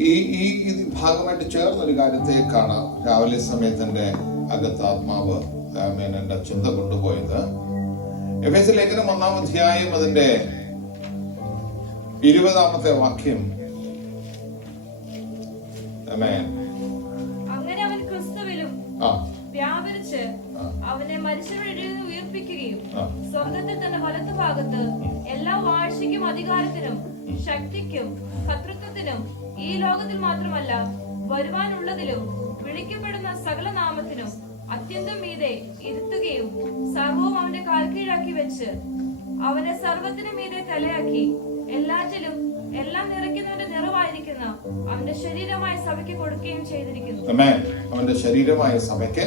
ഈ ഭാഗമായിട്ട് ചേർന്നൊരു കാര്യത്തെ കാണാം. രാവിലെ സമയത്തിന്റെ അകത്ത് ആത്മാവ് എന്റെ ചിന്ത കൊണ്ടുപോയത് എഫേസ്യ ലേഖനം 1-ാം അധ്യായം അതിന്റെ 20-ാമത്തെ വാക്യം. അങ്ങനെ അവൻ ക്രിസ്തുവിലും വ്യാപരിച്ച് അവനെ മരിച്ചവരുടെ ഇടയിൽ നിന്ന് ഉയർപ്പിക്കുകയും സ്വർഗ്ഗത്തിൽ തന്റെ വലത്തുഭാഗത്ത് എല്ലാ വാഴ്ചയ്ക്കും അധികാരത്തിനും ശക്തിക്കും കർത്തൃത്വത്തിനും ഈ ലോകത്തിൽ മാത്രമല്ല വരുവാനുള്ളതിലും വിളിക്കപ്പെടുന്ന സകല നാമത്തിനും അത്യന്തം മീതെ ഇരുത്തുകയും സർവവും അവന്റെ കാൽക്കീഴാക്കി വെച്ച് അവനെ സർവത്തിനും മീതെ തലയാക്കി എല്ലാറ്റിലും എല്ലാം നിറയ്ക്കുന്നവന്റെ നിറവായിരിക്കുന്ന അവന്റെ ശരീരമായ സഭയ്ക്ക് കൊടുക്കുകയും ചെയ്തിരിക്കുന്നു. അവന്റെ ശരീരമായ സഭയ്ക്ക്.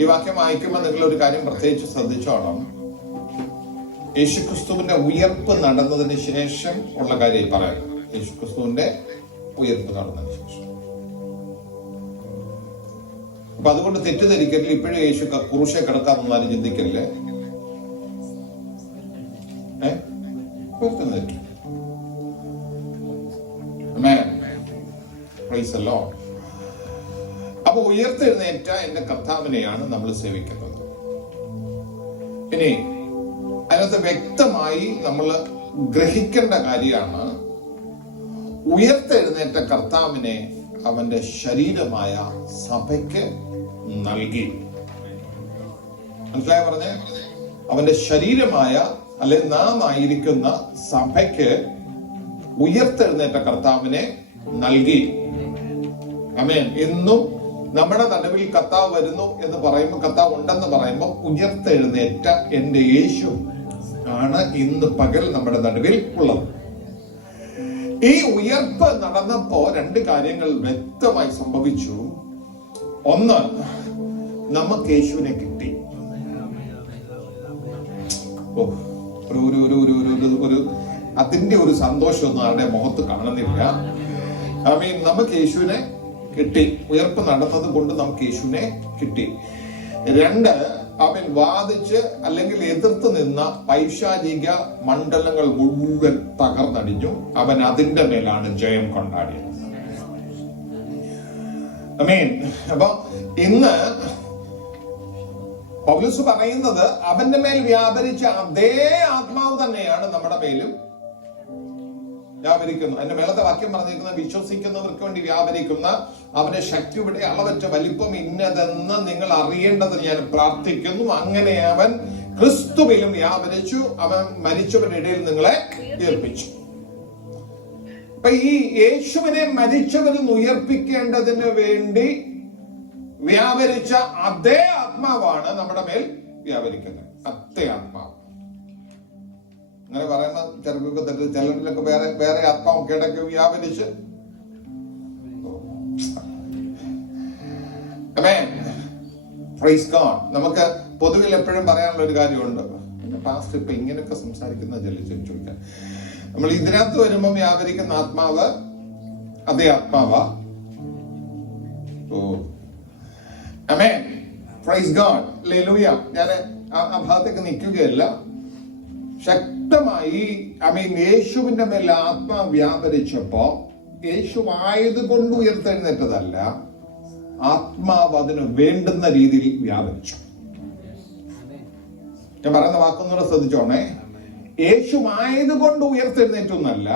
ഈ വാക്യം വായിക്കുമ്പോൾ നിങ്ങൾ ഒരു കാര്യം പ്രത്യേകിച്ച് ശ്രദ്ധിച്ചോണം. യേശുക്രിസ്തുവിന്റെ ഉയർപ്പ് നടന്നതിന് ശേഷം ഉള്ള കാര്യം പറയാം. യേശുക്രിസ്തുവിന്റെ ഉയർപ്പ് നടന്നതിന് ശേഷം. അപ്പൊ അതുകൊണ്ട് തെറ്റിദ്ധരിക്കരുത്. ഇപ്പോഴും യേശു ക്രൂശെ കിടക്കാമെന്ന് ആരും ചിന്തിക്കരുത്. അപ്പൊ ഉയർത്തെഴുന്നേറ്റ എന്റെ കർത്താവിനെയാണ് നമ്മൾ സേവിക്കുന്നത്. ഇനി അതിനകത്ത് വ്യക്തമായി നമ്മൾ ഗ്രഹിക്കേണ്ട കാര്യമാണ്, ഉയർത്തെഴുന്നേറ്റ കർത്താവിനെ അവന്റെ ശരീരമായ സഭയ്ക്ക് നൽകി. മനസ്സിലായ പറഞ്ഞ അവന്റെ ശരീരമായ അല്ലെ നാം ആയിരിക്കുന്ന സഭയ്ക്ക് ഉയർത്തെഴുന്നേറ്റ കർത്താവിനെ നൽകി. ആമേൻ. ഇന്നും നമ്മുടെ നടുവിൽ കർത്താവ് വരുന്നു എന്ന് പറയുമ്പോൾ, കർത്താവ് ഉണ്ടെന്ന് പറയുമ്പോൾ, ഉയർത്തെഴുന്നേറ്റ എന്റെ യേശു ആണ് ഇന്ന് പകൽ നമ്മുടെ നടുവിൽ ഉള്ളത്. ഈ ഉയർപ്പ് നടന്നപ്പോ രണ്ട് കാര്യങ്ങൾ വ്യക്തമായി സംഭവിച്ചു. ഒന്ന്, നമുക്ക് യേശുവിനെ കിട്ടി. ഒരു അതിന്റെ ഒരു സന്തോഷമൊന്നും ആരുടെ മുഖത്ത് കാണുന്നില്ല. നമുക്ക് യേശുവിനെ കിട്ടി. ഉയർപ്പ് നടന്നത് കൊണ്ട് നമുക്ക് യേശുവിനെ കിട്ടി. രണ്ട്, അവൻ വാദിച്ച് അല്ലെങ്കിൽ എതിർത്ത് നിന്ന പൈശാചിക മണ്ഡലങ്ങൾ മുഴുവൻ തകർന്നടിഞ്ഞു. അവൻ അതിന്റെ മേലാണ് ജയം കൊണ്ടാടിയത്. അപ്പൊ ഇന്ന് പൗലോസ് പറയുന്നത് അവന്റെ മേൽ വ്യാപരിച്ച അതേ ആത്മാവ് തന്നെയാണ് നമ്മുടെ മേലും വ്യാപരിക്കുന്നു. അതിന്റെ മേളത്തെ വാക്യം പറഞ്ഞിരിക്കുന്ന വിശ്വസിക്കുന്നവർക്ക് വേണ്ടി വ്യാപരിക്കുന്ന അവന്റെ ശക്തിയുടെ അളവറ്റ വലിപ്പം ഇന്നതെന്ന് നിങ്ങൾ അറിയേണ്ടതിന് ഞാൻ പ്രാർത്ഥിക്കുന്നു. അങ്ങനെ അവൻ ക്രിസ്തുവിലും വ്യാപരിച്ചു. അവൻ മരിച്ചവരുടെ ഇടയിൽ നിങ്ങളെ ഉയർപ്പിച്ചു. അപ്പൊ ഈ യേശുവിനെ മരിച്ചവരിൽ ഉയർപ്പിക്കേണ്ടതിന് വേണ്ടി വ്യാപരിച്ച അതേ ആത്മാവാണ് നമ്മുടെ മേൽ വ്യാപരിക്കുന്നത്. അതേ ആത്മാവ്. അങ്ങനെ പറയുന്ന ചിലർക്കൊക്കെ തെറ്റ്. ചിലരിലൊക്കെ വേറെ ആത്മാവൊക്കെ ഇടയ്ക്ക് വ്യാപരിച്ച്. നമുക്ക് പൊതുവിൽ എപ്പോഴും പറയാനുള്ള ഒരു കാര്യമുണ്ട്. പാസ്റ്റ് ഇപ്പൊ ഇങ്ങനെയൊക്കെ സംസാരിക്കുന്ന ചോദിക്കാം. നമ്മൾ ഇതിനകത്ത് വരുമ്പോൾ വ്യാപരിക്കുന്ന ആത്മാവ് അതേ ആത്മാവാ. ആമേൻ. Praise God. ഹല്ലേലൂയ. ഞാൻ ആ ഭാഗത്തേക്ക് നിൽക്കുകയല്ല. ശക്തമായി യേശുവിന്റെ മേൽ ആത്മാ വ്യാപരിച്ചപ്പോ യേശു ആയതുകൊണ്ട് ഉയർത്തെഴുന്നേറ്റതല്ല, ആത്മാവ് അതിന് വേണ്ടുന്ന രീതിയിൽ വ്യാപരിച്ചു. ഞാൻ പറയുന്ന വാക്കൊന്നുകൂടെ ശ്രദ്ധിച്ചോണേ. യേശു ആയതുകൊണ്ട് ഉയർത്തെഴുന്നേറ്റൊന്നല്ല,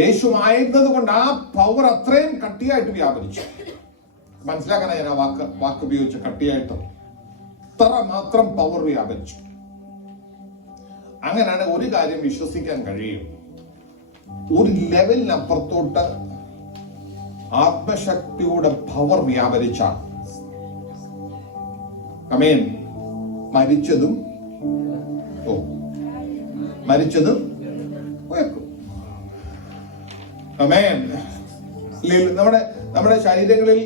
യേശു ആയിരുന്നത് കൊണ്ട് ആ പവർ അത്രയും കട്ടിയായിട്ട് വ്യാപരിച്ചു. മനസ്സിലാക്കാനാ ഞാൻ ആ വാക്ക് ഉപയോഗിച്ച കട്ടിയായിട്ട്. അത്ര മാത്രം പവർ വ്യാപരിച്ചു. അങ്ങനെയാണ് ഒരു കാര്യം വിശ്വസിക്കാൻ കഴിയും. ഒരു ലെവലിനപ്പുറത്തോട്ട് ആത്മശക്തിയുടെ പവർ വ്യാപരിച്ചാണ്. ആമേൻ. മരിച്ചതും ആമേൻ. നമ്മുടെ ശരീരങ്ങളിൽ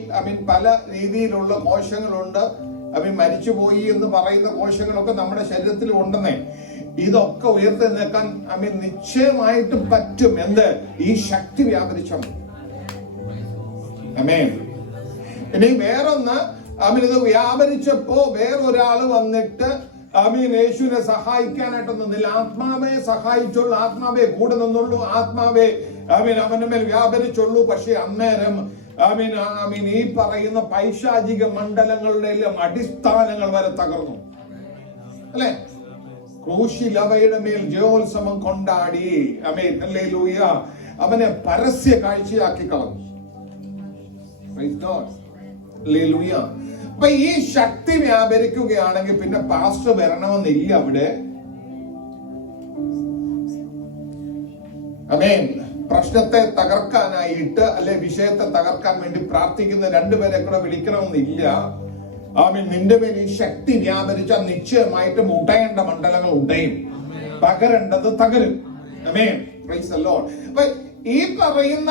പല രീതിയിലുള്ള കോശങ്ങളുണ്ട്. മരിച്ചുപോയി എന്ന് പറയുന്ന കോശങ്ങളൊക്കെ നമ്മുടെ ശരീരത്തിൽ ഉണ്ടെന്നേ. ഇതൊക്കെ ഉയർത്തെഴുന്നേൽക്കാൻ നിശ്ചയമായിട്ടും പറ്റും. എന്ത്? ഈ ശക്തി വ്യാപരിച്ചാൽ. ആമേൻ. ഇനി വേറൊന്ന്, ഇത് വ്യാപരിച്ചപ്പോ വേറൊരാള് വന്നിട്ട് യേശുവിനെ സഹായിക്കാനായിട്ട് നിന്നില്ല. ആത്മാവെ സഹായിച്ചുള്ളൂ, ആത്മാവെ കൂടെ നിന്നുള്ളൂ, ആത്മാവെ അവന്റെ മേൽ വ്യാപരിച്ചുള്ളൂ. പക്ഷെ അന്നേരം ഈ പറയുന്ന പൈശാചിക മണ്ഡലങ്ങളുടെ എല്ലാം അടിസ്ഥാനങ്ങൾ വരെ തകർന്നു അല്ലെ. ക്രൂശിൽ അവയുടെ മേൽ ജയോത്സവം കൊണ്ടാടി. ഹല്ലേലൂയ. അവനെ പരസ്യ കാഴ്ചയാക്കി കളഞ്ഞു. ഹല്ലേലൂയ. അപ്പൊ ഈ ശക്തി വ്യാപരിക്കുകയാണെങ്കിൽ പിന്നെ പാസ്റ്റർ വരണമെന്നില്ല അവിടെ. ആമേൻ. പ്രശ്നത്തെ തകർക്കാനായിട്ട് അല്ലെ വിഷയത്തെ തകർക്കാൻ വേണ്ടി പ്രാർത്ഥിക്കുന്ന രണ്ടുപേരെ കൂടെ വിളിക്കണമെന്നില്ല. നിന്റെ മേൽ ഈ ശക്തി വ്യാപരിച്ചാൽ നിശ്ചയമായിട്ടും ഉടയേണ്ട മണ്ഡലങ്ങൾ ഉടയും, പകരേണ്ടത് തകരും. ആമേൻ. Praise the Lord. അപ്പൊ ഈ പറയുന്ന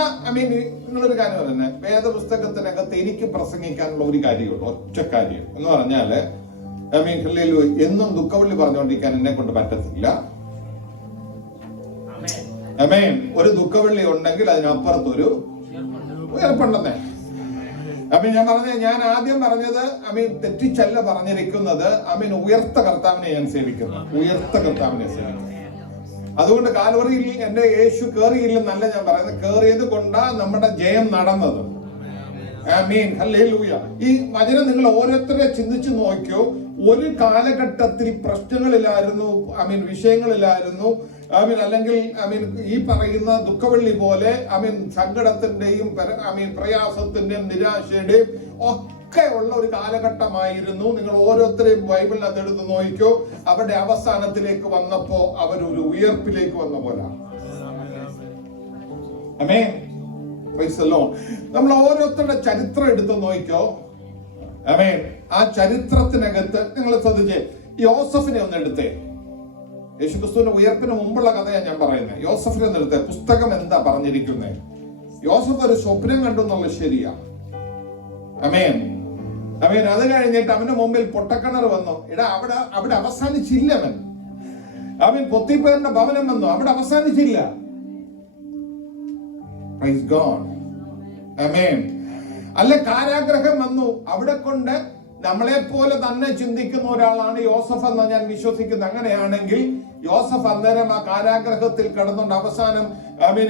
നിങ്ങളൊരു കാര്യം തന്നെ വേദപുസ്തകത്തിനകത്ത് എനിക്ക് പ്രസംഗിക്കാനുള്ള ഒരു കാര്യമുള്ളൂ, ഒറ്റ കാര്യം എന്ന് പറഞ്ഞാല് എന്നും ദുഃഖവള്ളി പറഞ്ഞുകൊണ്ടിരിക്കാൻ എന്നെ കൊണ്ട് പറ്റത്തില്ല. ഒരു ദുഃഖവള്ളി ഉണ്ടെങ്കിൽ അതിനപ്പുറത്തൊരു ഉയർപ്പുണ്ടെന്നേ. ഞാൻ ആദ്യം പറഞ്ഞത് തെറ്റിച്ചല്ല പറഞ്ഞിരിക്കുന്നത്. ഉയർത്ത കർത്താവിനെ ഞാൻ സേവിക്കുന്നു, ഉയർത്ത കർത്താവിനെ സേവിക്കുന്നു. അതുകൊണ്ട് കാൽവറിയിൽ എന്റെ യേശു കേറിയില്ലെന്നല്ല ഞാൻ പറയുന്നത്, കേറിയത് കൊണ്ടാ നമ്മുടെ ജയം നടന്നത്. ആമേൻ. ഹല്ലേലൂയ. ഈ വചനം നിങ്ങൾ ഓരോരുത്തരെ ചിന്തിച്ചു നോക്കിയോ. ഒരു കാലഘട്ടത്തിൽ പ്രശ്നങ്ങളിലായിരുന്നു, വിഷയങ്ങളിലായിരുന്നു, അല്ലെങ്കിൽ ഈ പറയുന്ന ദുഃഖവെള്ളി പോലെ സങ്കടത്തിന്റെയും പ്രയാസത്തിന്റെയും നിരാശയുടെയും ഒക്കെ ഉള്ള ഒരു കാലഘട്ടമായിരുന്നു. നിങ്ങൾ ഓരോരുത്തരെയും ബൈബിളിനകത്ത് എടുത്ത് നോക്കിക്കോ. അവരുടെ അവസാനത്തിലേക്ക് വന്നപ്പോ അവരൊരു ഉയർപ്പിലേക്ക് വന്ന പോലെ. ആമേൻ. Praise the Lord. നമ്മൾ ഓരോരുത്തരുടെ ചരിത്രം എടുത്ത് നോക്കിക്കോ. ആമേൻ. ആ ചരിത്രത്തിനകത്ത് നിങ്ങൾ ശ്രദ്ധിച്ചേ. യോസഫിനെ ഒന്ന് എടുത്തേ. യേശുക്രിസ്തുവിന്റെ ഉയർപ്പിന് മുമ്പുള്ള കഥയാണ് ഞാൻ പറയുന്നത്. യോസഫിനെ ഒന്ന് എടുത്തേ. പുസ്തകം എന്താ പറഞ്ഞിരിക്കുന്നത്? യോസഫ് ഒരു സ്വപ്നം കണ്ടു എന്നുള്ളത് ശരിയാ. ആമേൻ. ആമേൻ. അത് കഴിഞ്ഞിട്ട് അവന്റെ മുമ്പിൽ പൊട്ടക്കിണർ വന്നു. അവിടെ അവസാനിച്ചില്ല. അവൻ പൊത്തിപ്പേറിന്റെ ഭവനം വന്നു, അവിടെ അവസാനിച്ചില്ല. Praise God. ആമേൻ. അല്ല, കാരാഗ്രഹം വന്നു. അവിടെ കൊണ്ട് നമ്മളെ പോലെ തന്നെ ചിന്തിക്കുന്ന ഒരാളാണ് യോസഫ് എന്ന് ഞാൻ വിശ്വസിക്കുന്നത്. അങ്ങനെയാണെങ്കിൽ യോസഫ് അന്നേരം ആ കാരാഗ്രഹത്തിൽ കിടന്നുകൊണ്ട് അവസാനം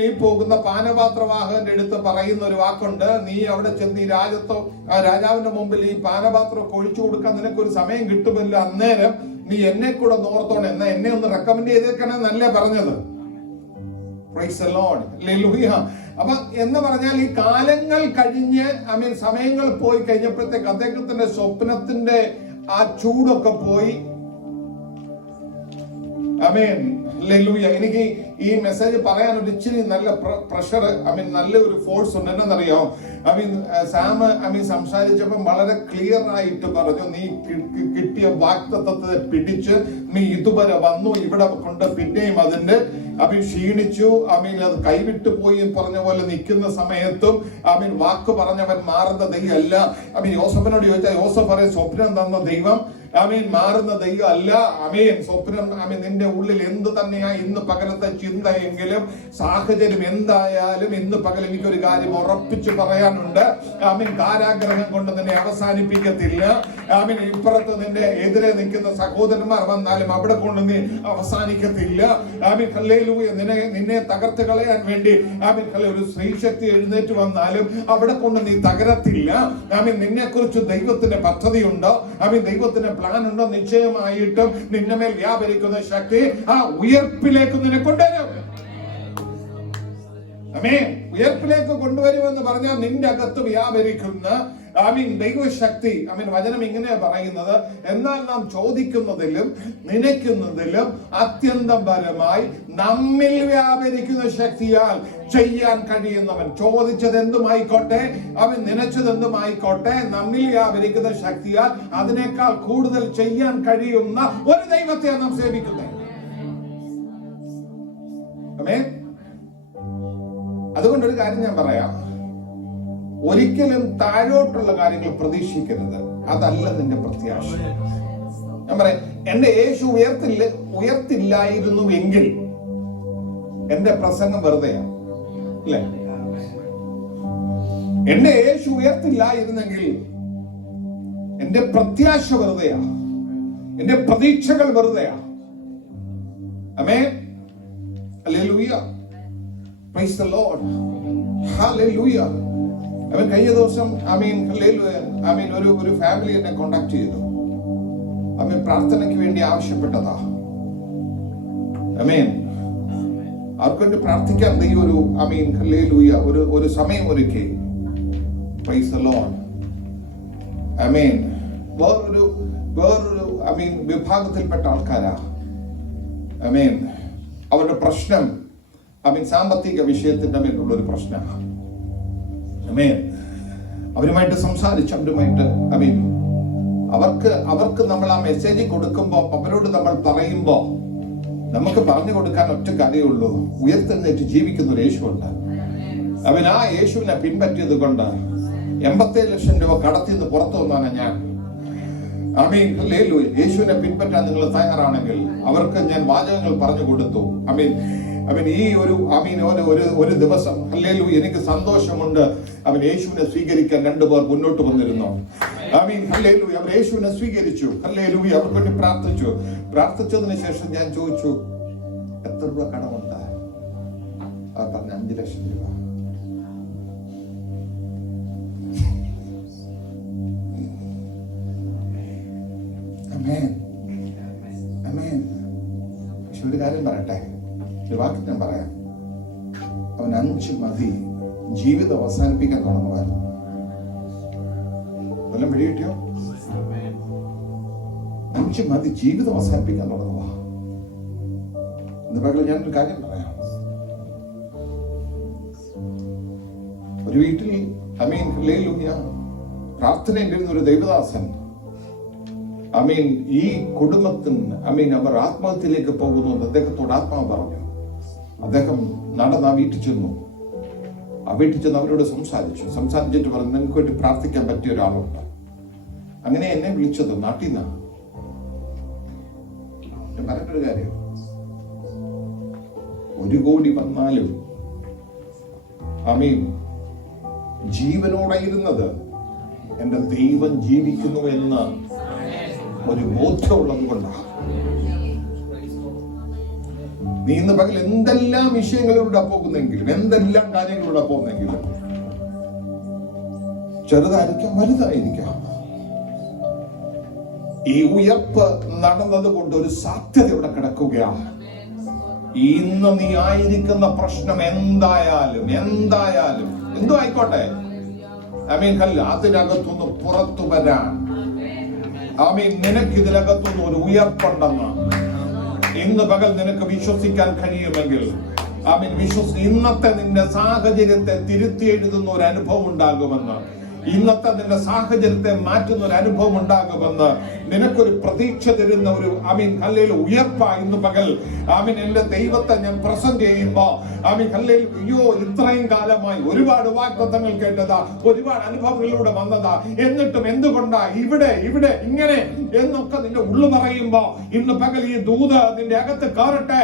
ഈ പോകുന്ന പാനപാത്രവാഹകന്റെ അടുത്ത് പറയുന്ന ഒരു വാക്കുണ്ട്. നീ അവിടെ ചെന്ന് ഈ രാജാവിന്റെ മുമ്പിൽ ഈ പാനപാത്രം ഒഴിച്ചു കൊടുക്കാൻ നിനക്കൊരു സമയം കിട്ടുമല്ലോ, അന്നേരം നീ എന്നെ കൂടെ നോർത്തോണം, എന്നാ എന്നെ ഒന്ന് റെക്കമെൻഡ് ചെയ്തേക്കണെന്നല്ലേ പറഞ്ഞത്. Price the Lord. ഹല്ലേലൂയ. അപ്പൊ എന്ന് പറഞ്ഞാൽ ഈ കാലങ്ങൾ കഴിഞ്ഞ് സമയങ്ങൾ പോയി കഴിഞ്ഞപ്പോഴത്തേക്ക് അദ്ദേഹത്തിന്റെ സ്വപ്നത്തിന്റെ ആ ചൂടൊക്കെ പോയി. ആമേൻ. ഹല്ലേലൂയ. എനിക്ക് ഈ മെസ്സേജ് പറയാൻ ഒരു ഇച്ചിരി നല്ല പ്രഷർ, നല്ല ഒരു ഫോഴ്സ് ഉണ്ട്. എന്നറിയോ, സാം സംസാരിച്ചപ്പോൾ വളരെ ക്ലിയർ ആയിട്ട് പറഞ്ഞു, നീ കിട്ടിയ വാഗ്ദത്തത്തെ പിടിച്ച് നീ ഇതുവരെ വന്നു, ഇവിടെ കൊണ്ട് പിന്നെയും അതിന്റെ ക്ഷീണിച്ചു, അത് കൈവിട്ടു പോയി പറഞ്ഞ പോലെ നിൽക്കുന്ന സമയത്തും വാക്ക് പറഞ്ഞവൻ മാറുന്ന ദൈവമല്ല. യോസഫിനോട് ചോദിച്ചാൽ യോസഫ് പറയും, സ്വപ്നം തന്ന ദൈവം മാറുന്ന ദൈവം അല്ല. സ്വപ്നം നിന്റെ ഉള്ളിൽ എന്ത് തന്നെയാ ഇന്ന് പകലത്തെ ചിന്തയെങ്കിലും സാഹചര്യം എന്തായാലും ഇന്ന് പകൽ എനിക്കൊരു കാര്യം ഉറപ്പിച്ചു പറയാനുണ്ട്. കാരാഗ്രഹം കൊണ്ട് നിന്നെ അവസാനിപ്പിക്കത്തില്ല. ഇപ്പുറത്ത് നിന്റെ എതിരെ നിൽക്കുന്ന സഹോദരന്മാർ വന്നാലും അവിടെ കൊണ്ട് നീ അവസാനിക്കത്തില്ല. ഹല്ലേലൂയ. നിന്നെ തകർത്ത് കളയാൻ വേണ്ടി ഒരു സ്ത്രീശക്തി എഴുന്നേറ്റ് വന്നാലും അവിടെ കൊണ്ട് നീ തകരത്തില്ല. നിന്നെ കുറിച്ച് ദൈവത്തിന്റെ പദ്ധതിയുണ്ടോ, ദൈവത്തിന്റെ പ്ലാൻ ഉണ്ടോ, നിശ്ചയമായിട്ടും നിന്നെ മേൽ വ്യാപരിക്കുന്ന ശക്തി ആ ഉയർപ്പിലേക്ക് നിന്നെ കൊണ്ടുവരും. ഉയർപ്പിലേക്ക് കൊണ്ടുവരുമെന്ന് പറഞ്ഞാൽ നിന്റെ അകത്ത് വ്യാപരിക്കുന്ന ദൈവശക്തി. വചനം ഇങ്ങനെ പറയുന്നത്, എന്നാൽ നാം ചോദിക്കുന്നതിലും നനയ്ക്കുന്നതിലും അത്യന്തം പരമായി നമ്മിൽ വ്യാപരിക്കുന്ന ശക്തിയാൽ ചെയ്യാൻ കഴിയുന്നവൻ. ചോദിച്ചത് എന്തുമായിക്കോട്ടെ, അവൻ നനച്ചതെന്തുമായിക്കോട്ടെ, നമ്മിൽ വ്യാപരിക്കുന്ന ശക്തിയാൽ അതിനേക്കാൾ കൂടുതൽ ചെയ്യാൻ കഴിയുന്ന ഒരു ദൈവത്തെയാണ് നാം സേവിക്കുന്നത്. അതുകൊണ്ടൊരു കാര്യം ഞാൻ പറയാം, ഒരിക്കലും താഴോട്ടുള്ള കാര്യങ്ങൾ പ്രതീക്ഷിക്കരുത്. അതല്ല നിന്റെ പ്രത്യാശ. ഞാൻ പറയാം, എന്റെ യേശു ഉയർത്തില്ലായിരുന്നുവെങ്കിൽ എന്റെ പ്രസംഗം വെറുതെയാണ്, അല്ലേ? എന്റെ യേശു ഉയർത്തില്ലായിരുന്നെങ്കിൽ എന്റെ പ്രത്യാശ വെറുതെയാണ്. എന്റെ പ്രതീക്ഷകൾ വെറുതെയാ. Amen. Hallelujah. Praise the Lord. Hallelujah. അവൻ കഴിഞ്ഞ ദിവസം ഒരു ഫാമിലി എന്നെ കോണ്ടാക്ട് ചെയ്തു. അവൻ പ്രാർത്ഥനയ്ക്ക് വേണ്ടി ആവശ്യപ്പെട്ടതാ. ആമേൻ. അവർക്ക് വേണ്ടി പ്രാർത്ഥിക്കാൻ ഹല്ലേലൂയ ഒരു സമയം ഒരുക്കി. Praise the Lord. ആമേൻ. വേറൊരു വിഭാഗത്തിൽപ്പെട്ട ആൾക്കാരാ. ആമേൻ. അവരുടെ പ്രശ്നം സാമ്പത്തിക വിഷയത്തിന്റെ മേലുള്ള ഒരു പ്രശ്നമാണ്. ആമേൻ. അവരുമായിട്ട് സംസാരിച്ച് അവർക്ക് നമ്മൾ ആ മെസ്സേജ് കൊടുക്കുമ്പോൾ, അവരോട് നമ്മൾ പറയുമ്പോൾ നമുക്ക് പറഞ്ഞു കൊടുക്കാൻ ഒറ്റ കാര്യമുള്ളൂ. ഉയർത്തെഴുന്നേറ്റ് ജീവിക്കുന്ന ഒരു യേശുവുണ്ട്. ആ യേശുവിനെ പിൻപറ്റിയത് കൊണ്ട് 87 ലക്ഷം രൂപ കടത്തിൽ നിന്ന് പുറത്തു വന്നാണ് ഞാൻ. ആമേൻ. ഹല്ലേലൂയ. യേശുവിനെ പിൻപറ്റാൻ നിങ്ങൾ തയ്യാറാണെങ്കിൽ അവർക്ക് ഞാൻ വാചകങ്ങൾ പറഞ്ഞു കൊടുത്തു. ഈ ഒരു ദിവസം ഹല്ലേലൂയ എനിക്ക് സന്തോഷമുണ്ട്. യേശുവിനെ സ്വീകരിക്കാൻ 2 പേർ മുന്നോട്ട് വന്നിരുന്നു. ഹല്ലേലൂയ. അവർ യേശുവിനെ സ്വീകരിച്ചു. ഹല്ലേലൂയ. അവർക്ക് വേണ്ടി പ്രാർത്ഥിച്ചതിന് ശേഷം ഞാൻ ചോദിച്ചു, എത്ര രൂപ കടമുണ്ട്? അവർ പറഞ്ഞു 5 ലക്ഷം രൂപ. പക്ഷെ ഒരു കാര്യം പറയട്ടെ, ഒരു വാക്ക് ഞാൻ പറയാം. അവൻ 5 മതി ജീവിതം അവസാനിപ്പിക്കാൻ തുടങ്ങുമായിരുന്നു. വല്ലതും പിടി കിട്ടിയോ? 5 മതി ജീവിതം അവസാനിപ്പിക്കാൻ തുടങ്ങുക. ഇന്ന് പകൽ ഞാനൊരു കാര്യം പറയാം. ഒരു വീട്ടിൽ പ്രാർത്ഥനയിലിരുന്ന ഒരു ദൈവദാസൻ ഈ കുടുംബത്തിന് അവർ ആത്മഹത്യയിലേക്ക് പോകുന്നു എന്ന് അദ്ദേഹത്തോട് ആത്മാവ് പറഞ്ഞു. അദ്ദേഹം നടന്ന് ആ വീട്ടിൽ ചെന്നു. അവരോട് സംസാരിച്ചിട്ട് പറഞ്ഞു, നിങ്ങൾക്ക് വേണ്ടി പ്രാർത്ഥിക്കാൻ പറ്റിയ ഒരാളുണ്ട്. അങ്ങനെ എന്നെ വിളിച്ചത് നാട്ടിൽ നിന്നാണ്. പറഞ്ഞൊരു കാര്യം, 1 കോടി വന്നാലും ജീവനോടെ ഇരുന്നത് എന്റെ ദൈവം ജീവിക്കുന്നു എന്ന ഒരു ബോധ്യമുള്ളത് കൊണ്ടാണ്. നീ ഇന്ന് പകൽ എന്തെല്ലാം വിഷയങ്ങളിലൂടെ പോകുന്നെങ്കിലും, എന്തെല്ലാം കാര്യങ്ങളിലൂടെ പോകുന്നെങ്കിലും, ചെറുതായിരിക്കാം വലുതായിരിക്കാം, ഈ ഉയർപ്പ് നടന്നത് കൊണ്ട് ഒരു സാധ്യത ഇവിടെ കിടക്കുകയാണ്. ഇന്ന് നീ ആയിരിക്കുന്ന പ്രശ്നം എന്തായാലും എന്തോ ആയിക്കോട്ടെ, അതിനകത്തുനിന്ന് പുറത്തു വരാൻ നിനക്ക് ഇതിനകത്തുനിന്ന് ഒരു ഉയർപ്പുണ്ടെന്ന് ഇന്ന് പകൽ നിനക്ക് വിശ്വസിക്കാൻ കഴിയുമെങ്കിൽ ഇന്നത്തെ നിന്റെ സാഹചര്യത്തെ തിരുത്തി എഴുതുന്ന ഒരു അനുഭവം ഉണ്ടാകുമെന്ന്, ഇന്നത്തെ നിന്റെ സാഹചര്യത്തെ മാറ്റുന്ന ഒരു അനുഭവം ഉണ്ടാകുമെന്ന്, നിനക്കൊരു പ്രതീക്ഷ തരുന്ന ഒരു ഉയർപ്പ ഇന്ന് പകൽ എന്റെ ദൈവത്തെ ഞാൻ പ്രസന്റ് ചെയ്യുമ്പോ അയ്യോ ഇത്രയും കാലമായി ഒരുപാട് വാഗ്ദത്തങ്ങൾ കേട്ടതാ, ഒരുപാട് അനുഭവങ്ങളിലൂടെ വന്നതാ, എന്നിട്ടും എന്തുകൊണ്ടാ ഇവിടെ ഇങ്ങനെ എന്നൊക്കെ നിന്റെ ഉള്ളു പറയുമ്പോ ഇന്ന് പകൽ ഈ ദൂത് നിന്റെ അകത്ത് കയറട്ടെ.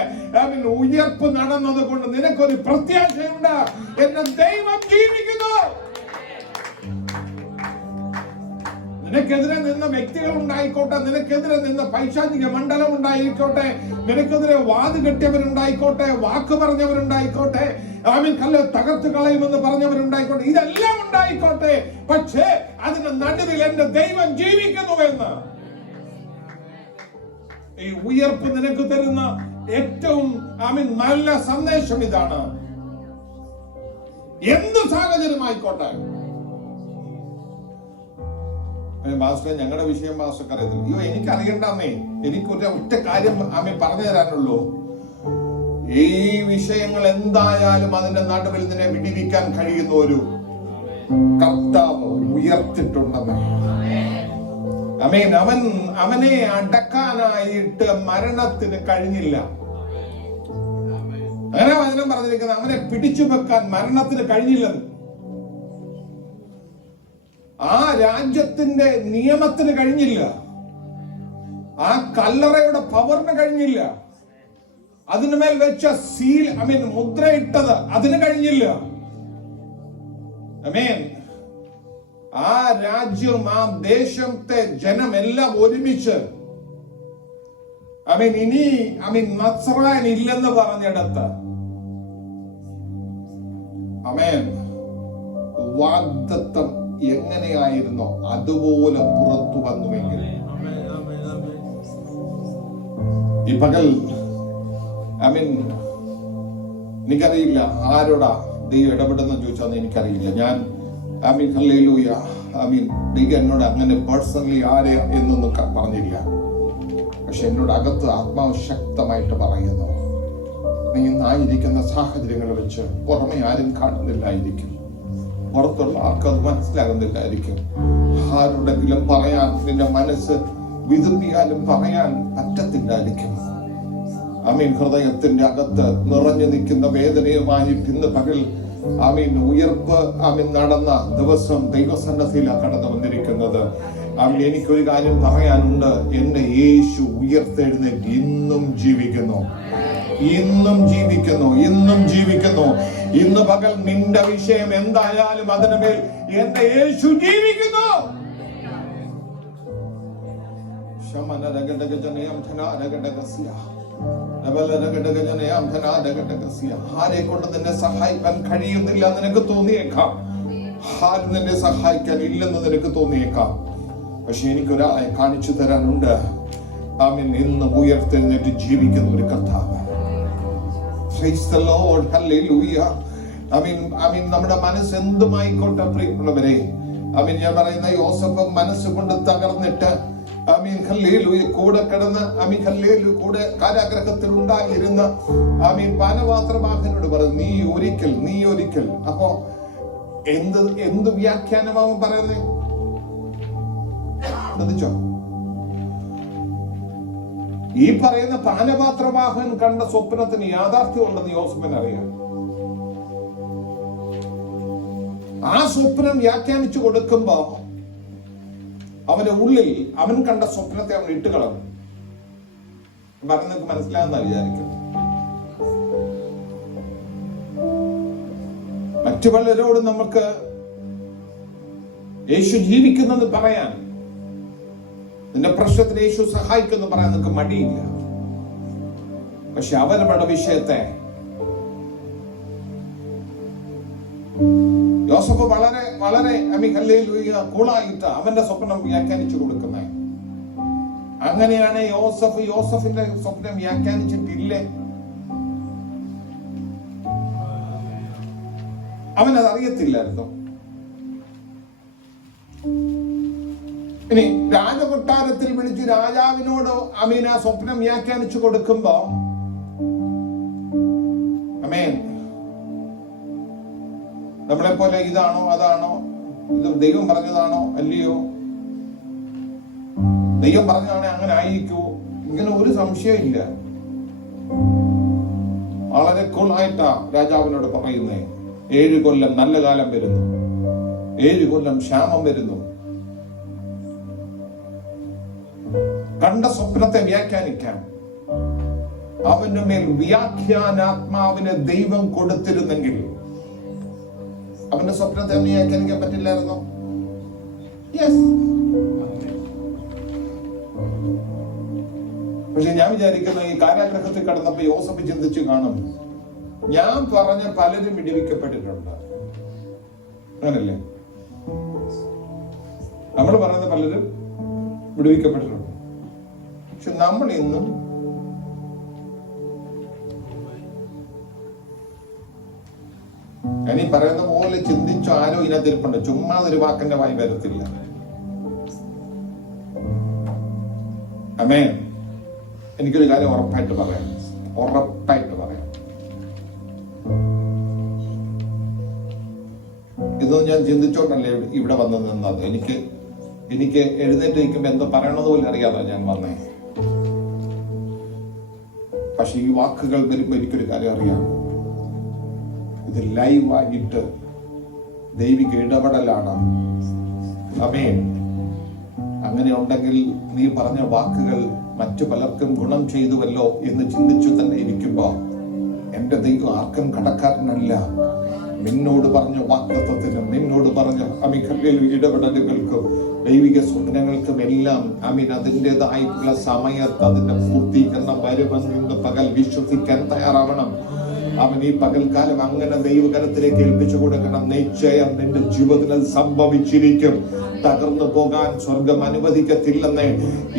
ഉയർപ്പ് നടന്നത് കൊണ്ട് നിനക്കൊരു പ്രത്യാശയുണ്ട്. എന്റെ ദൈവം ജീവിക്കുന്നു. നിനക്കെതിരെ നിന്ന വ്യക്തികൾ ഉണ്ടായിക്കോട്ടെ, നിനക്കെതിരെ നിന്ന പൈശാചിക മണ്ഡലം ഉണ്ടായിക്കോട്ടെ, നിനക്കെതിരെ വാത് കെട്ടിയവരുണ്ടായിക്കോട്ടെ, വാക്ക് പറഞ്ഞവരുണ്ടായിക്കോട്ടെ, കല്ല് തകർത്ത് കളയുമെന്ന് പറഞ്ഞവരുണ്ടായിക്കോട്ടെ, ഇതെല്ലാം ഉണ്ടായിക്കോട്ടെ, പക്ഷേ അതിന്റെ നടുവിൽ എന്റെ ദൈവം ജീവിക്കുന്നുവെന്ന് ഈ ഉയർപ്പ് നിനക്ക് തരുന്ന ഏറ്റവും നല്ല സന്ദേശം ഇതാണ്. എന്ത് സാഹചര്യമായിക്കോട്ടെ. മാസ്റ്റർ ഞങ്ങളുടെ വിഷയം മാസ്റ്റർക്ക് അറിയത്തില്ല. അയ്യോ എനിക്കറിയണ്ടെന്നേ, എനിക്ക് ഒറ്റ കാര്യം പറഞ്ഞു തരാനുള്ളൂ. ഈ വിഷയങ്ങൾ എന്തായാലും അതിന്റെ നടുവിൽ നിന്നെ വിടിവിക്കാൻ കഴിയുന്ന ഒരു കർത്താവ് ഉയർത്തിട്ടുണ്ടെന്ന്. അവനെ അടക്കാനായിട്ട് മരണത്തിന് കഴിഞ്ഞില്ല. അങ്ങനെ വചനം പറഞ്ഞിരിക്കുന്നത് അവനെ പിടിച്ചു വെക്കാൻ മരണത്തിന് കഴിഞ്ഞില്ലെന്ന്. ആ രാജ്യത്തിന്റെ നിയമത്തിന് കഴിഞ്ഞില്ല, ആ കല്ലറയുടെ പവറിന് കഴിഞ്ഞില്ല, അതിനുമേൽ വെച്ച സീൽ മുദ്രയിട്ടത് അതിന് കഴിഞ്ഞില്ല. ആ രാജ്യം, ആ ദേശത്തെ ജനമെല്ലാം ഒരുമിച്ച് ഇനി നസ്രായൻ ഇല്ലെന്ന് പറഞ്ഞിടത്ത് വാഗ്ദത്തം എങ്ങനെയായിരുന്നോ അതുപോലെ പുറത്തു വന്നുവെങ്കിൽ ഈ പകൽ എനിക്കറിയില്ല ആരോടാ ദൈവം ഇടപെടുന്ന ചോദിച്ചാൽ എനിക്കറിയില്ല. ഞാൻ ഹല്ലേലൂയ ദൈവം എന്നോട് അങ്ങനെ പേഴ്സണലി ആരെ എന്നൊന്നും പറഞ്ഞില്ല. പക്ഷെ എന്നോട് അകത്ത് ആത്മാവ് ശക്തമായിട്ട് പറയുന്നു, നീ ഇന്നായിരിക്കുന്ന സാഹചര്യങ്ങൾ വെച്ച് പുറമെ ആരും കാണുന്നില്ലായിരിക്കും, പുറത്തുള്ള ആൾക്കത് മനസ്സിലാകുന്നില്ലായിരിക്കും. ആരുടെങ്കിലും പറയാൻ നിന്റെ മനസ്സ് വിതുമ്പിയാലും പറയാൻ പറ്റത്തില്ലായിരിക്കും. ഹൃദയത്തിന്റെ അകത്ത് നിറഞ്ഞു നിൽക്കുന്ന വേദനയുമായിട്ട് ഇന്ന് പകൽ ഉയർപ്പ് നടന്ന ദിവസം ദൈവസന്നദ്ധിയിലാണ് കടന്നു വന്നിരിക്കുന്നത്. എനിക്കൊരു കാര്യം പറയാനുണ്ട്, എന്റെ യേശു ഉയർത്തെഴുന്നേറ്റ് ഇന്നും ജീവിക്കുന്നു, ഇന്നും ജീവിക്കുന്നു, ഇന്നും ജീവിക്കുന്നു. ഇന്ന് പകൽ നിന്റെ വിഷയം എന്തായാലും അതിനുമേൽ എന്റെ യേശു ജീവിക്കുന്നു. ആരെ കൊണ്ട് നിന്നെ സഹായിക്കാൻ കഴിയുന്നില്ല നിനക്ക് തോന്നിയേക്കാം, ആരും നിന്നെ സഹായിക്കാൻ ഇല്ലെന്ന് നിനക്ക് തോന്നിയേക്കാം. പക്ഷെ എനിക്കൊരാളെ കാണിച്ചു തരാനുണ്ട്. ഇന്ന് ഉയർത്തെഴുന്നേറ്റ് ജീവിക്കുന്ന ഒരു കർത്താവ്. നമ്മുടെ മനസ്സ് എന്തുമായിക്കോട്ടെ പ്രിയമുള്ളവരെ, ഞാൻ പറയുന്ന യോസഫ് മനസ്സുകൊണ്ട് തകർന്നിട്ട് കൂടെ കിടന്ന് കൂടെ കാരാഗ്രഹത്തിൽ ഉണ്ടായിരുന്ന പാനപാത്രവാഹനോട് പറഞ്ഞു, നീ ഒരിക്കൽ. അപ്പോ എന്ത് വ്യാഖ്യാനമാവും പറയുന്നത്? ശ്രദ്ധിച്ചോ? ഈ പറയുന്ന പാനപാത്രവാഹൻ കണ്ട സ്വപ്നത്തിന് യാഥാർത്ഥ്യം ഉണ്ടെന്ന് യോസഫിന് അറിയാം. ആ സ്വപ്നം വ്യാഖ്യാനിച്ചു കൊടുക്കുമ്പോ അവന്റെ ഉള്ളിൽ അവൻ കണ്ട സ്വപ്നത്തെ അവൻ ഇട്ടുകളഞ്ഞു. പറഞ്ഞൊക്കെ മനസ്സിലാകുന്ന വിചാരിക്കും. മറ്റു പലരോടും നമുക്ക് യേശു ജീവിക്കുന്നെന്ന് പറയാൻ, നിന്റെ പ്രശ്നത്തിന് യേശു സഹായിക്കുമെന്ന് പറയാൻ നിനക്ക് മടിയില്ല. പക്ഷെ അവരുടെ വിഷയത്തെ യോസഫ് വളരെ വളരെ കൂളായിട്ട് അവന്റെ സ്വപ്നം വ്യാഖ്യാനിച്ചു കൊടുക്കുന്നത്. അങ്ങനെയാണ് യോസഫിന്റെ സ്വപ്നം വ്യാഖ്യാനിച്ചിട്ടില്ലേ? അവനത് അറിയത്തില്ലായിരുന്നു. ഇനി രാജകൊട്ടാരത്തിൽ വിളിച്ച് രാജാവിനോട് ആ സ്വപ്നം വ്യാഖ്യാനിച്ചു കൊടുക്കുമ്പോ നമ്മളെ പോലെ ഇതാണോ അതാണോ, ഇത് ദൈവം പറഞ്ഞതാണോ അല്ലയോ, ദൈവം പറഞ്ഞതാണെ അങ്ങനെ ആയിരിക്കുമോ, ഇങ്ങനെ ഒരു സംശയമില്ല. വളരെ കൂളായിട്ടാ രാജാവിനോട് പറയുന്നേ, 7 കൊല്ലം നല്ല കാലം വരുന്നു, 7 കൊല്ലം ക്ഷാമം വരുന്നു. കണ്ട സ്വപ്നത്തെ വ്യാഖ്യാനിക്കാൻ അവന്റെ മേൽ വ്യാഖ്യാനാത്മാവിനെ ദൈവം കൊടുത്തിരുന്നെങ്കിൽ അവന്റെ സ്വപ്നത്തെ വ്യാഖ്യാനിക്കാൻ പറ്റില്ലായിരുന്നോ? യെസ്. പക്ഷെ ഞാൻ വിചാരിക്കുന്ന ഈ കാരാഗ്രഹത്തിൽ കടന്നപ്പോ യോസഫ് ചിന്തിച്ചു കാണും, ഞാൻ പറഞ്ഞ പലരും വിടുവിക്കപ്പെട്ടിട്ടുണ്ട്. അങ്ങനല്ലേ? നമ്മൾ പറയുന്ന പലരും വിടുവിക്കപ്പെട്ടിട്ടുണ്ട്. പക്ഷെ നമ്മൾ ഇന്നും ഞാൻ ഈ പറയുന്ന പോലെ ചിന്തിച്ചു ആരോ ഇതിനകത്തിരിപ്പുണ്ട്. ചുമ്മാ ഒരു വാക്കിന്റെ വായി വരത്തില്ല. ആമേൻ. എനിക്കൊരു കാര്യം ഉറപ്പായിട്ട് പറയാം. ഇതൊന്നും ഞാൻ ചിന്തിച്ചോണ്ടല്ലേ ഇവിടെ വന്ന് നിന്നത്. എനിക്ക് എഴുന്നേറ്റ് നിൽക്കുമ്പോ എന്തോ പറയണത് പോലും അറിയാതെ ഞാൻ വന്നേ. പക്ഷെ ഈ വാക്കുകൾ വരുമ്പോ എനിക്കൊരു കാര്യം അറിയാം, ഇത് ലൈവായിട്ട് ദൈവിക ഇടപെടലാണ്. ആമേൻ. അങ്ങനെ ഉണ്ടെങ്കിൽ നീ പറഞ്ഞ വാക്കുകൾ മറ്റു പലർക്കും ഗുണം ചെയ്തുവല്ലോ എന്ന് ചിന്തിച്ചു തന്നെ ഇരിക്കുമ്പോ, എന്റെ ദൈവം ആർക്കും കടക്കാരനല്ല. നിന്നോട് പറഞ്ഞ വാഗ്ദത്തത്തിനും നിന്നോട് പറഞ്ഞ ഇടപെടലുകൾക്കും ദൈവിക സ്വപ്നങ്ങൾക്കും എല്ലാം അതിൻ്റെതായിട്ടുള്ള സമയത്ത് അതിന്റെ പൂർത്തീകരണം വരുമെന്ന് ഇന്ന് പകൽ വിശ്വസിക്കാൻ തയ്യാറാവണം. ഈ പകൽക്കാലം അങ്ങനെ ദൈവകരത്തിലേക്ക് ഏൽപ്പിച്ചു കൊടുക്കണം. നിശ്ചയം നിന്റെ ജീവിതത്തിൽ സംഭവിച്ചിരിക്കും. തകർന്നു പോകാൻ സ്വർഗം അനുവദിക്കത്തില്ലെന്നേ.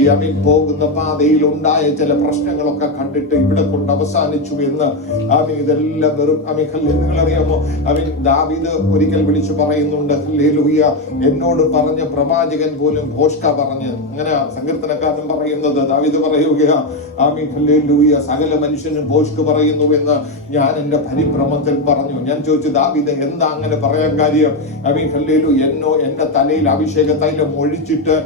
ഈ പോകുന്ന പാതയിൽ ഉണ്ടായ ചില പ്രശ്നങ്ങളൊക്കെ കണ്ടിട്ട് ഇവിടെ കൊണ്ട് അവസാനിച്ചു എന്ന് ഇതെല്ലാം വെറും നിങ്ങളറിയാമോ? ദാവീദ് ഒരിക്കൽ വിളിച്ചു പറയുന്നുണ്ട്, ഹല്ലേലൂയ, എന്നോട് പറഞ്ഞ പ്രവാചകൻ പോലും ഭോഷ്ക പറഞ്ഞ്. അങ്ങനെ സങ്കീർത്തനക്കാരൻ പറയുന്നത്, ദാവീദ് പറയുകയാ, ഹല്ലേലൂയ, സകല മനുഷ്യനും ഭോഷ്ക് പറയുന്നു എന്ന് ഞാൻ എന്റെ പരിഭ്രമത്തിൽ പറഞ്ഞു. ഞാൻ ചോദിച്ചു, ദാവീദ് എന്താ അങ്ങനെ പറയാൻ കാര്യം? ഹല്ലേലൂയ, എന്റെ തലയിൽ അഭിഷേക തൈലം ഒഴിച്ചിട്ട്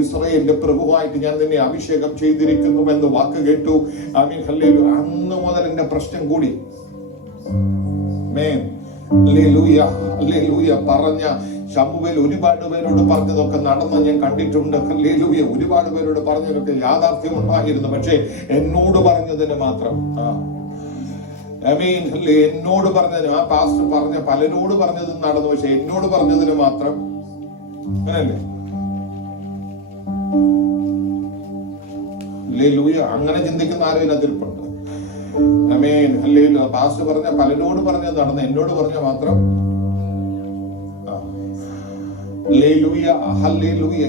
ഇസ്രായേലിന്റെ പ്രഭുവായിട്ട് ഞാൻ നിന്നെ അഭിഷേകം ചെയ്തിരിക്കുന്നു എന്ന് വാക്ക് കേട്ടു. ഹല്ലേലൂയ, അന്ന് മുതൽ എന്റെ പ്രശ്നം കൂടി. പറഞ്ഞ ശമൂവേൽ ഒരുപാട് പേരോട് പറഞ്ഞതൊക്കെ നടന്ന് ഞാൻ കണ്ടിട്ടുണ്ട്. ഹല്ലേലൂയ, ഒരുപാട് പേരോട് പറഞ്ഞതൊക്കെ യാഥാർത്ഥ്യം ഉണ്ടായിരുന്നു. പക്ഷെ എന്നോട് പറഞ്ഞതിന് മാത്രം എന്നോട് പറഞ്ഞതിന്, ആ പാസ്റ്റർ പറഞ്ഞ പലരോട് പറഞ്ഞത് നടന്നു, പക്ഷെ എന്നോട് പറഞ്ഞതിന് മാത്രം അങ്ങനല്ലേ? അങ്ങനെ ചിന്തിക്കുന്ന ആരും ഇതിനകത്തിരിപ്പുണ്ട്. പാസ്റ്റർ പറഞ്ഞ പലരോട് പറഞ്ഞത് നടന്നു, എന്നോട് പറഞ്ഞ മാത്രം.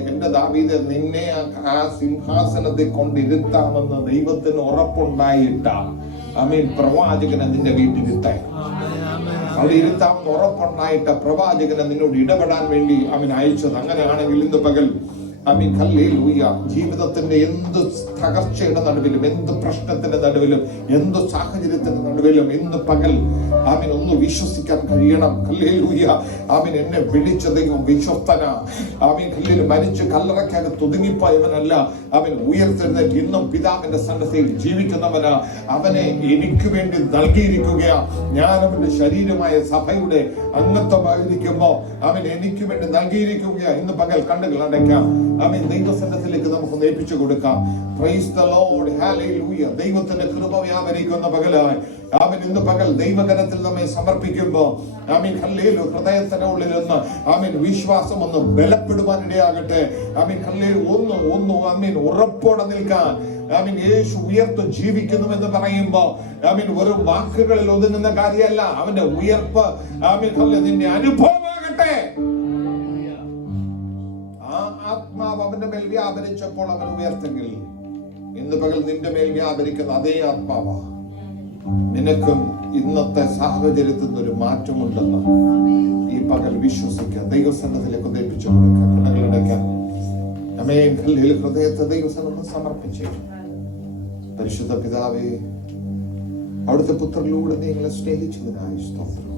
എന്റെ ദാവീദ്, നിന്നെ ആ സിംഹാസനത്തെ കൊണ്ടിരുത്താമെന്ന് ദൈവത്തിന് ഉറപ്പുണ്ടായിട്ട പ്രവാചകൻ നിന്റെ വീട്ടിലിരുത്താൻ, അവിടെ ഇരുത്താമെന്ന് ഉറപ്പുണ്ടായിട്ട പ്രവാചകനെ നിന്നോട് ഇടപെടാൻ വേണ്ടി അയച്ചത്. അങ്ങനെയാണെങ്കിൽ ഇന്ന് പകൽ ഹല്ലേലൂയ, ജീവിതത്തിന്റെ എന്ത് തകർച്ചയുടെ നടുവിലും, എന്ത് പ്രശ്നത്തിന്റെ നടുവിലും, എന്ത് സാഹചര്യത്തിന്റെ നടുവിലും ഇന്ന് പകൽ ഒന്ന് വിശ്വസിക്കാൻ കഴിയണം. ഹല്ലേലൂയ, എന്നെ വിളിച്ച ദൈവം വിശ്വസ്തനാ. ഹല്ലേലൂയ, മരിച്ച് കല്ലറയ്ക്കകത്ത് ഒതുങ്ങിപ്പോയവനല്ല, ഉയർത്തെഴുന്നേറ്റ് ഇന്നും പിതാവിന്റെ സന്നദ്ധയിൽ ജീവിക്കുന്നവനാ. അവനെ എനിക്ക് വേണ്ടി നൽകിയിരിക്കുകയാ. ഞാൻ അവന്റെ ശരീരമായ സഭയുടെ അംഗത്വമായിരിക്കുമ്പോ എനിക്ക് വേണ്ടി നൽകിയിരിക്കുകയാ. ഇന്ന് പകൽ കണ്ണുകൾ അടയ്ക്കാം. ദൈവസന്നദ്ധത്തിലേക്ക് നമുക്ക് ഏൽപ്പിച്ചു കൊടുക്കാം. Price the Lord, hallelujah. ദൈവത്തിന്റെ കൃപ വ്യാപരിക്കുന്ന പകലായി ഇന്ന് പകൽ ദൈവകരത്തിൽ നമ്മെ സമർപ്പിക്കുമ്പോ ഹല്ലേലൂയ, ഹൃദയത്തിനുള്ളിൽ നിന്ന് വിശ്വാസം ഒന്ന് ബലപ്പെടുവാനിടയാകട്ടെ. ഒന്ന് ഉറപ്പോടെ നിൽക്കാൻ യേശു ഉയർത്ത് ജീവിക്കുന്നു എന്ന് പറയുമ്പോ വെറും വാക്കുകളിൽ ഒതുങ്ങുന്ന കാര്യമല്ല. അവന്റെ ഉയർപ്പ് നിന്റെ അനുഭവമാകട്ടെ. ആത്മാവ് അവന്റെ മേൽ വ്യാപരിച്ചപ്പോൾ അവൻ ഉയർത്തെങ്കിൽ ഇന്ന് പകൽ നിന്റെ മേൽ വ്യാപരിക്കുന്ന അതേ ആത്മാവാ നിനക്കും ഇന്നത്തെ സാഹചര്യത്തിൽ നിന്നൊരു മാറ്റമുണ്ടെന്ന് ഈ പകൽ വിശ്വസിക്കുക. ദൈവസന്നദ്ധത്തിലേക്ക് ഉദ്ദേശിച്ചു കൊടുക്കുക. ഹൃദയത്തെ ദൈവസന്നദ്ധം സമർപ്പിച്ചേ. പരിശുദ്ധ പിതാവേ, അവിടുത്തെ പുത്രനിലൂടെ നിങ്ങളെ സ്നേഹിച്ചതിനായി സ്തോത്രം.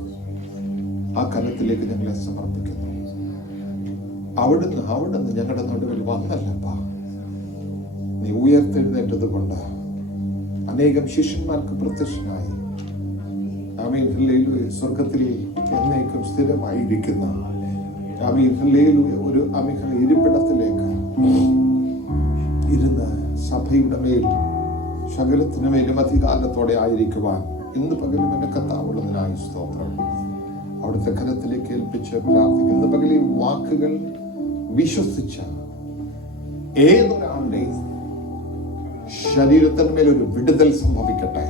ആ കലത്തിലേക്ക് ഞങ്ങളെ സമർപ്പിക്കുന്നു. അവിടുന്ന് ഞങ്ങളുടെ നടുവിൽ വന്നല്ലപ്പാ, നീ ഉയർത്തെഴുന്നേറ്റത് കൊണ്ട് അനേകം ശിഷ്യന്മാർക്ക് പ്രത്യക്ഷനായി. സ്വർഗത്തിൽ എന്നേക്കും സ്ഥിരമായിരിക്കുന്ന ഒരു ഇരിപ്പിടത്തിലേക്ക് ഇരുന്ന് സഭയുടെ മേൽ സകലത്തിനു മേലും അധികാരത്തോടെ ആയിരിക്കുവാൻ ഇന്ന് പകലും എന്നെ കർത്താവുള്ളതിനായി സ്തോത്രം. അവിടുത്തെ കരത്തിലേക്ക് ഏൽപ്പിച്ച് പ്രാർത്ഥിക്കുന്ന പകൽ ഈ വാക്കുകൾ വിശ്വസിച്ച ഏതൊരാളുടെയും ശരീരത്തിന്മേൽ ഒരു വിടുതൽ സംഭവിക്കട്ടെ.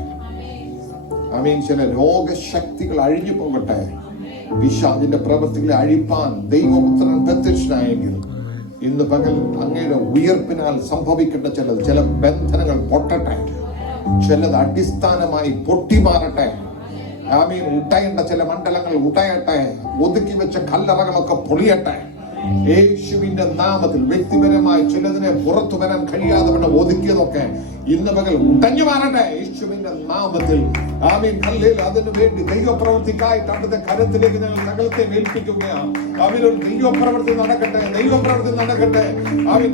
ചില രോഗശക്തികൾ അഴിഞ്ഞു പോകട്ടെ. പിശാചിന്റെ പ്രവൃത്തികളെ അഴിപ്പാൻ ദൈവപുത്രൻ പ്രത്യക്ഷനായെങ്കിൽ ഇന്ന് പകൽ അങ്ങയുടെ ഉയർപ്പിനാൽ സംഭവിക്കേണ്ട ചില ബന്ധനങ്ങൾ പൊട്ടട്ടെ. ചിലത് അടിസ്ഥാനമായി പൊട്ടിമാറട്ടെ. ഉടയേണ്ട ചില മണ്ഡലങ്ങൾ ഉടയട്ടെ. ഒതുക്കി വെച്ച കല്ലറകളൊക്കെ പൊളിയട്ടെ. യേശുവിന്റെ നാമത്തിൽ വ്യക്തിപരമായി ചിലതിനെ പുറത്തു വരാൻ കഴിയാതെ ഒതുക്കിയതൊക്കെ ഇന്ന് പകൽ ഉടഞ്ഞു മാറട്ടെ. യേശുവിന്റെ നാമത്തിൽ അതിനു വേണ്ടി ദൈവപ്രവൃത്തിക്കായിട്ട് അവിടുത്തെ കരത്തിലേക്ക് ഞങ്ങൾ സകലത്തെ ഏൽപ്പിക്കുകയാണ്. അവരൊരു ദൈവപ്രവൃത്തി നടക്കട്ടെ, ദൈവപ്രവൃത്തി നടക്കട്ടെ.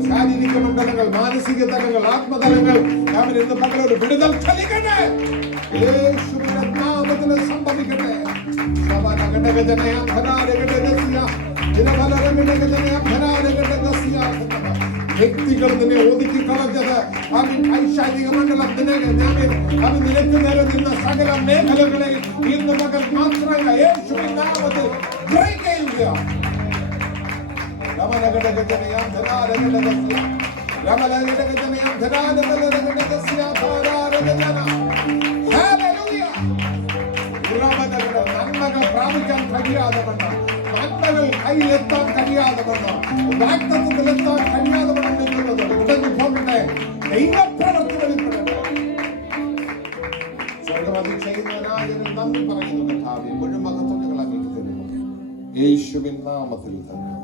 ശാരീരിക മണ്ഡലങ്ങൾ, മാനസിക തലങ്ങൾ, ആത്മതലങ്ങൾ ഇന്ന് പകൽ ഒരു വിടുതൽ ചലിക്കട്ടെ. യേശുവിന്റെ നാമത്തിൽ സംഭവിക്കട്ടെ. വ്യക്തികൾ നിന്നെ ഒതുക്കി കളഞ്ഞത് ഐശാരിക മണ്ഡലം നിനക്ക് നേരെ നിന്ന സകല മേഖലകളെ ഇന്ന് മകൾ മാത്രമല്ല യേശുവിൻ നാമത്തിൽ ബ്രേക്ക് ചെയ്യുക. നന്മകൾ പ്രാപിക്കാൻ കഴിയാതെ വണ്ണം, നന്മകൾ കയ്യിലെത്താൻ കഴിയാതെ വണ്ണം, വാഗ്ദത്തത്തിലെത്താൻ കഴിയാതെ വണ്ണം നിൽക്കുന്നത് ഉടഞ്ഞു പോകട്ടെ. ദൈവപ്രവൃത്തി വെളിപ്പെടട്ടെ. സ്വർഗ്ഗം ചെയ്യുന്നതിനായി നന്ദി പറയുന്നു കർത്താവേ. മുഴുവൻ മഹത്വങ്ങൾ അങ്ങേക്ക് തരുന്നു യേശുവിൻ നാമത്തിൽ തന്നെ.